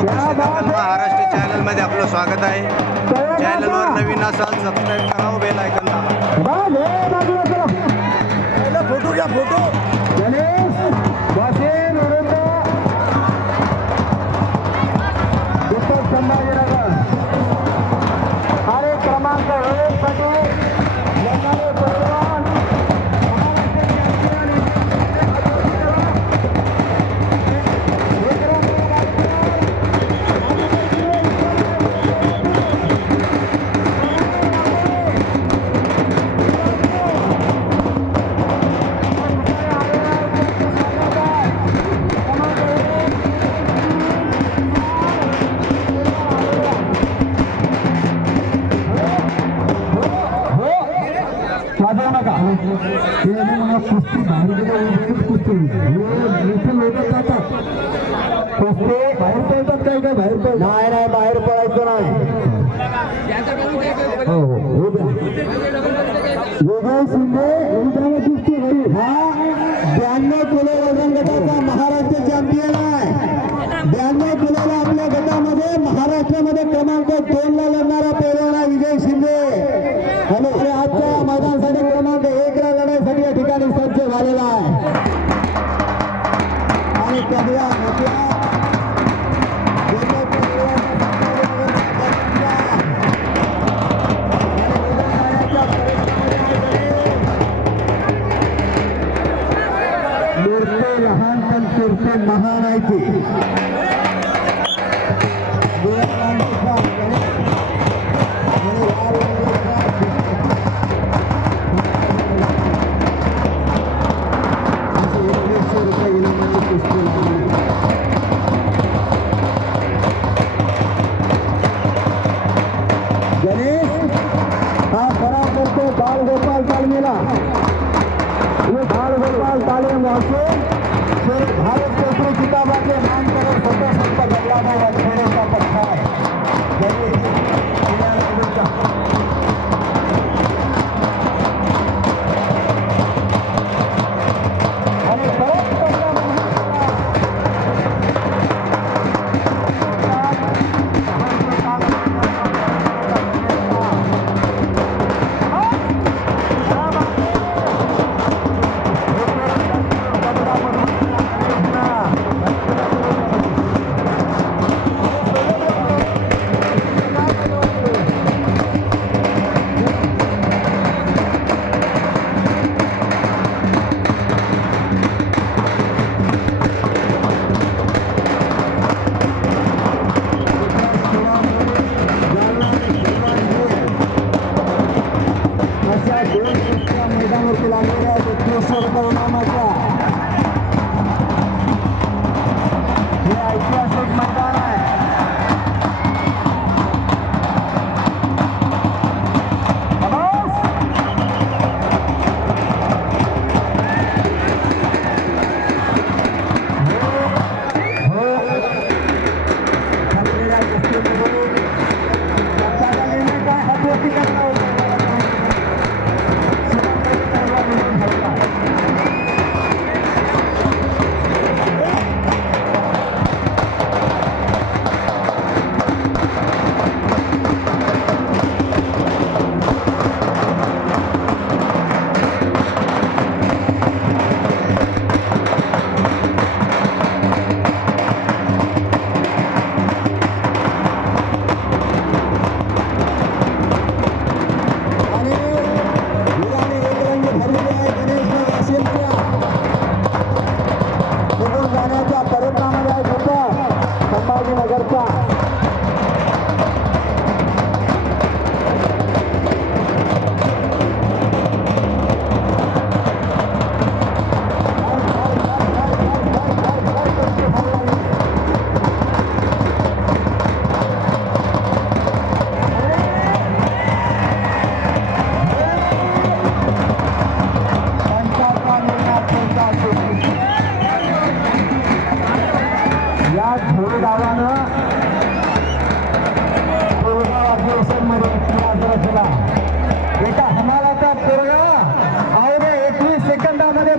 कृषी दंगल महाराष्ट्र चॅनल मध्ये आपलं स्वागत आहे. चॅनलवर नवीन असाल सबस्क्राईब करा, बेल आयकॉन दाबा. फोटो घ्या, फोटो. गणेश वासेन विरुद्ध उत्तर संभाजीनगर आणि क्रमांक 1 साठी लग्नाचे पैलवान कुस्ती बाहेर पडतात काय काय बाहेर पड नाही बाहेर पडायचं नाही. विजय शिंदे कुस्ती हा 92 किलो वजन गटाचा महाराष्ट्र चॅम्पियन आहे. 92 किलोला आपल्या गटामध्ये महाराष्ट्रामध्ये क्रमांक 2 ला लढणारा पैलवान आहे विजय शिंदे. आणि आजच्या मैदानासाठी क्रमांक 1 ला लढाईसाठी या ठिकाणी सज्ज झालेला आहे. आणि त्याला मूर्ती लहान पण कीर्ती महान आहे ती. गणेश हा खरा करतो बालगोपाल तालमीला. बालगोपाल तालीम वाचून भारत केसरी किताबाचे नामकरण स्वतः संत गल्लाना या खेळाचा पक्ष आहे.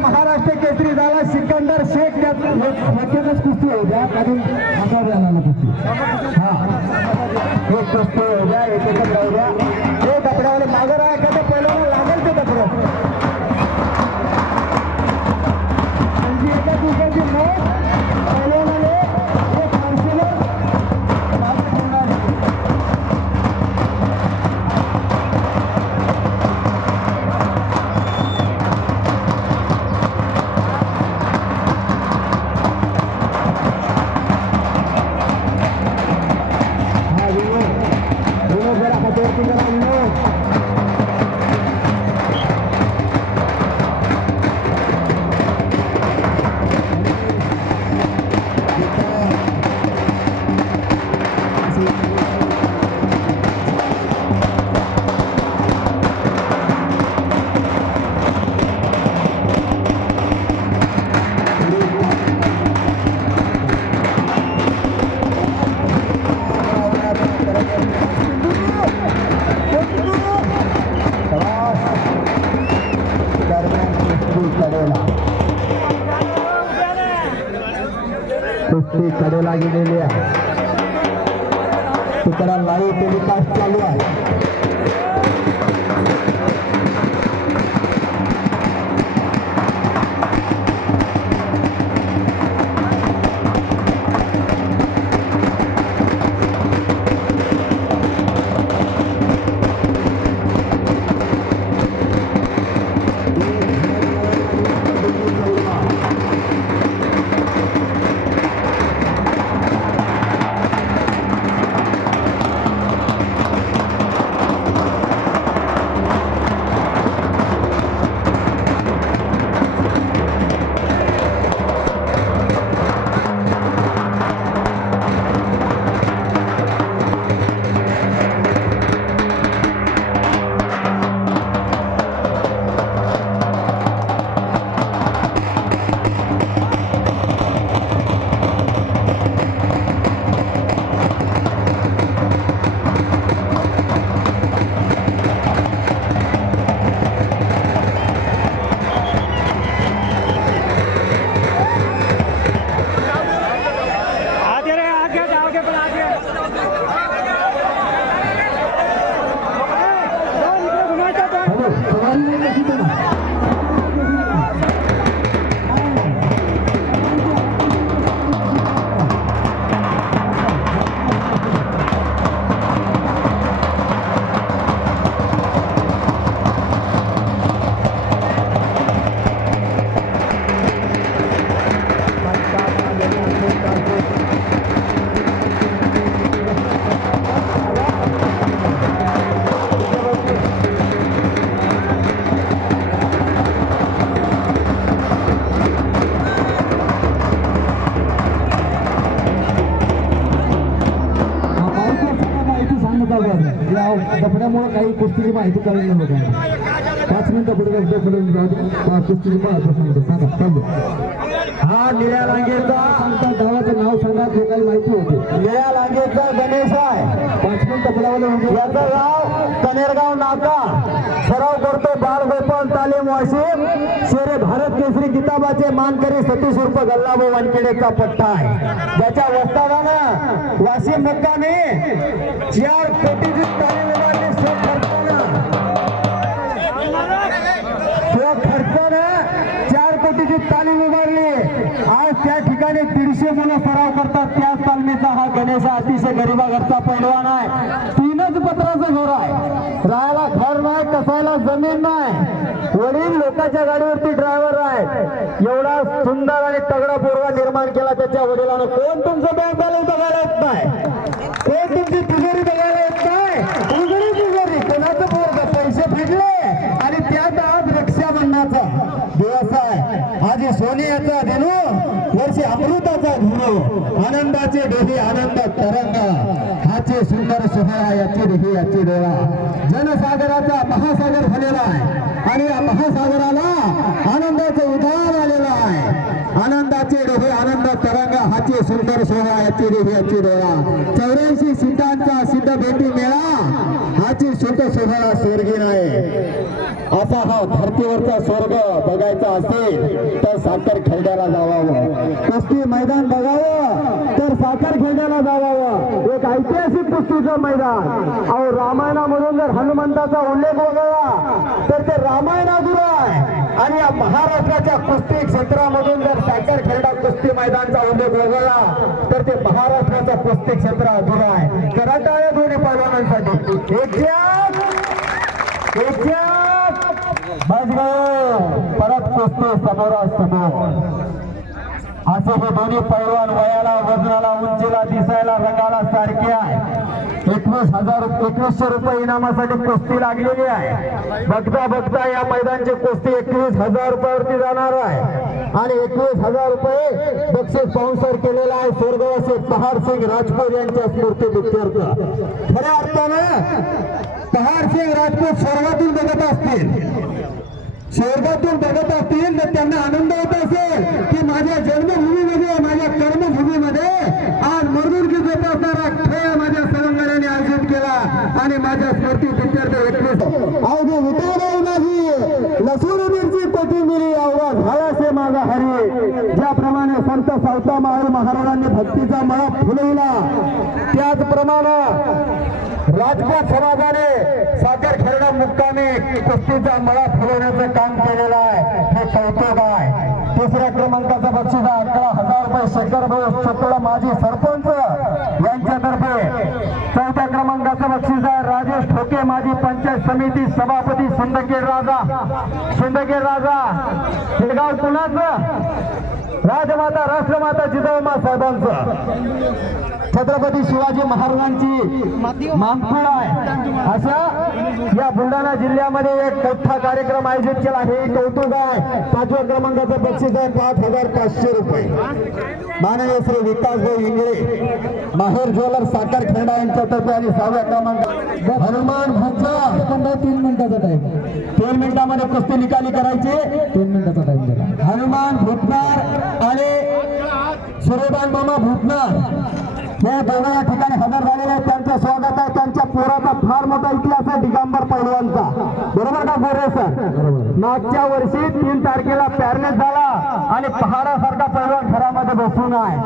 महाराष्ट्र केसरी झाला सिकंदर शेख स्वच्छताच कुस्ती होऊ द्या कारण आता जाणार कुस्ती हा एक कुस्ती होऊ द्या एक एकच राहू द्या हे कपड्यावाले मागं राहा का पहिल्याला लागेल ते कपडं म्हणजे एका दिवसाची नोट पहिल्याला एक काउन्सिलर मागं ठेवणार कुस्ती कडेला गेलेली आहे तिकडा लाईव्ह टेलिकास्ट चालू आहे कपड्यामुळे काही कुस्तीची माहिती कळली नव्हती 5 मिनिटं पुढे कुस्तीची सांगा चालू हा निळ्या लांगेचा सांगता गावाचं नाव सांगा जे काही माहिती होती निळ्या लांगेचा गणेश आहे 5 मिनिटं पुढे याचं गाव कनेरगाव नाका सराव करतो बालगोपाल तालीम वाशिम शेरे भारत केसरी किताबाचे मानकरी सतीश उर्फ गल्लाबो वानखेडेचा पट्टा आहे ज्याच्या वस्तादानं वाशिम मुक्कामी 4 कोटीची तालीम उभारली खर्चानं 4 कोटीची तालीम उभारली आज त्या ठिकाणी 150 मुलं सराव करतात त्याच तालमीचा हा गणेश अतिशय गरिबाघरचा पैलवान आहे 3च पत्राचं घर आहे राहायला घर नाही कसायला जमीन नाही वडील लोकांच्या गाडीवरती ड्रायव्हर आहे एवढा सुंदर आणि तगडा पोरगा निर्माण केला त्याच्या वडिलांना कोण तुमचं बँक बॅलन्स बघायला येत नाही कोण तुमची तिजोरी बघायला येत नाही उघडी तिजोरी कोणाचं पोरगा पैसे फिरले आणि त्यात आज रक्षाबंधनाचा दिवस आहे आज सोनियाचा धेनू वर्षी अमृताचा धुणू आनंदाचे डोही आनंद तरंगा हाचे सुंदर सोहळा याची देही याची डोळा जनसागराचा महासागर झालेला आहे आणि या महासागराला आनंदाचं उधार आलेलं आहे आनंद आनंदाचे डोळे आनंद तरंगा हाची सुंदर सोहळा याची देवी याची डोळा 84 सीटांचा सिद्ध भेटी मेळा हाची सुंदर सोहळा स्वर्गी नाही असा हा धर्तीवरचा स्वर्ग बघायचा असेल तर साखर खेड्याला जावावं कुस्ती मैदान बघावं तर साखर खेड्याला जावावं एक ऐतिहासिक कुस्तीचं मैदान अहो रामायणामधून जर हनुमंताचा उल्लेख वगळला तर ते रामायणादुर आहे आणि या महाराष्ट्राच्या कुस्ती क्षेत्रामधून जर साखर खेळडा कुस्ती मैदानचा उल्लेख वगळला तर ते महाराष्ट्राच्या कुस्ती क्षेत्र अधुरा आहे कराटा आहे दोन्ही पैलवानांसाठी परत कुस्ती समोरासमोर असे हे दोन्ही पैलवान वयाला वजनाला उंचीला दिसायला रंगाला सारखे आहे 21,000 रुपये इनामासाठी कुस्ती लागलेली आहे बघता बघता या मैदानची कुस्ती 21,000 रुपयावरती जाणार आहे आणि 21,000 रुपये बक्षीस स्पॉन्सर केलेला आहे स्वर्गवासी पहाडसिंग राजपूत यांच्या स्मृती प्रित्यर्थ खऱ्या अर्थानं पहाडसिंग राजपूत स्वर्गातून बघत असतील स्वर्गातून बघत असतील तर त्यांना आनंद होत असेल की माझ्या जन्मभूमीमध्ये माझ्या कर्मभूमीमध्ये आज मर्दुरकी जोपासणारा खेळ माझ्या सवंगड्याने आयोजित केला आणि माझ्या स्मृती प्रित्यर्थ 21 अवघे विटाबाई माझी लसूण मिरची कोथिंबिरी अवघा झालासे माझा हरी ज्याप्रमाणे संत सावतामाळी महाराजांनी भक्तीचा मळा फुलवला त्याचप्रमाणे राजपूत समाजाने साखर खेळणा मुक्कामी कुस्तीचा मळा फुलवण्याचं काम केलेलं आहे हे कौतुक आहे तिसऱ्या क्रमांकाचा बक्षीस 11,000 रुपये शेखर भाऊ शुक्ल माजी सरपंच यांच्यातर्फे चौथ्या क्रमांकाचं बक्षीस आहे राजेश ठोके माजी पंचायत समिती सभापती सिंदखेड राजा शिरगाव कुणाचं राजमाता राष्ट्रमाता जिजाऊमा साहेबांचं छत्रपती शिवाजी महाराजांची मानखुळ आहे अशा या बुलढाणा जिल्ह्यामध्ये एक मोठा कार्यक्रम आयोजित केला हे कौतुक आहे 5व्या क्रमांकाचं बक्षीस आहे 5,500 रुपये माननीय श्री विकासभाऊ इंगळे माहेर ज्वेलर साखर खेडा यांच्यातर्फे आणि 6व्या क्रमांक हनुमान भुजबळ 3 मिनिटाचा टाइम 3 मिनिटामध्ये कुस्ती निकाली करायची 3 मिनिटाचा टाइम दिला हनुमान भुजबळ आणि सूर्यकांत मामा भुजबळ हे दोघं या ठिकाणी हजर झालेले आहेत त्यांचं स्वागत आहे त्यांच्या पोराचा फार मोठा इतिहास आहे दिगंबर पैलवानचा बरोबर का गोरे सर मागच्या वर्षी 3 तारखेला पॅरनेस झाला आणि पहाडासारखा पैलवान घरामध्ये बसून आहे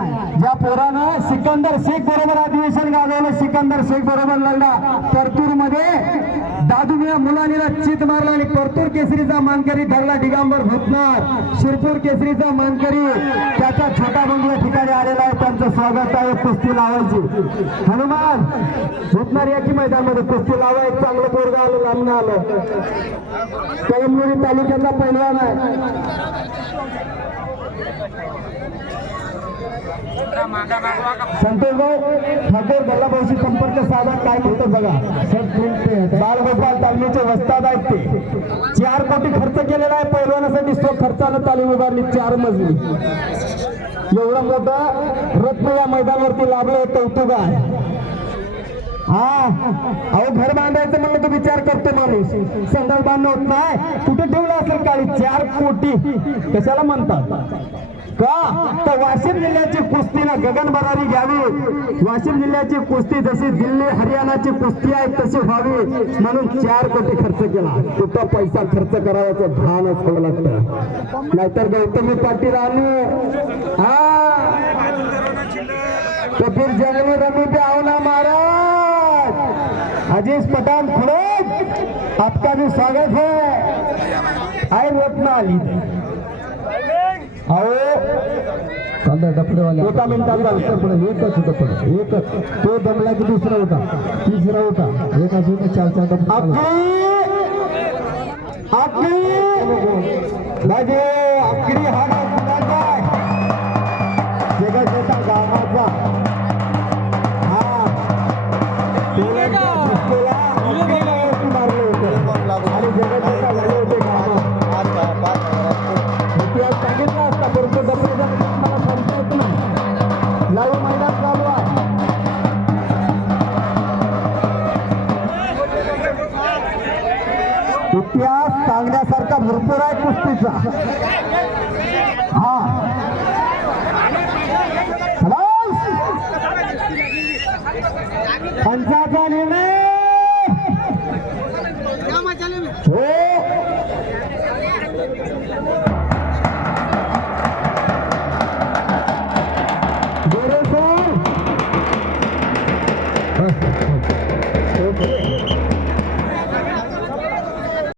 ज्या पोरानं सिकंदर शेख बरोबर अधिवेशन गाजवलं सिकंदर शेख बरोबर लढला परतूर मध्ये दादूमिया मुलानीला चित मारला आणि परतूर केसरीचा मानकरी ठरला दिगंबर भूतनार शिरपूर केसरीचा मानकरी त्याचा छोटा बंधू या ठिकाणी आलेला आहे त्यांचं स्वागत आहे कुस्ती लावायची हनुमान भूतनार याची मैदानामध्ये कुस्ती लावा एक चांगलं पोरगा आलं लांबणं आलं कळमनुरी तालुक्याचा पैलवान आहे संतोषभाऊ ठाकूर बल्लाभाऊशी संपर्क साधा काय होतं बघा बालगोपाल तालमीचे वस्ताद आहेत ते 4 कोटी खर्च केलेला आहे पैलवानासाठी खर्चानं तालीम उभारली 4 मजली एवढं मोठं रत्न या मैदानावरती लाभलं कौतुक आहे अहो घर बांधायचं म्हणलं तो विचार करतो माणूस संडास बांधणं होत नाही कुठे ठेवलं असेल काळी 4 कोटी कशाला म्हणतात का तर वाशिम जिल्ह्याची कुस्ती ना गगनभरारी घ्यावी वाशिम जिल्ह्याची कुस्ती जशी दिल्ली हरियाणाची कुस्ती आहे तशी व्हावी म्हणून 4 कोटी खर्च केला कुठं पैसा खर्च करायचं भान असावं लागतं नाहीतर गौतमी पाटील आलो तो फिर जंगल रमी पे आओ ना महाराज अजीज पठान खुद आपका भी स्वागत है आई रत्न आली एका मिनिटाचा एकच तो दमला की दुसरा होता तिसरा होता एक अजून 4 आखरी हा जगाच्या गावाचा मारलं होतं आणि जगाच्या झाले होते इतिहास सांगितला असता परंतु मला सांगता येत नाही लाईव्ह मैदान चालू आहे इतिहास सांगण्यासारखा भरपूर आहे कुस्तीचा पंचाचा निर्णय हो गोरे सर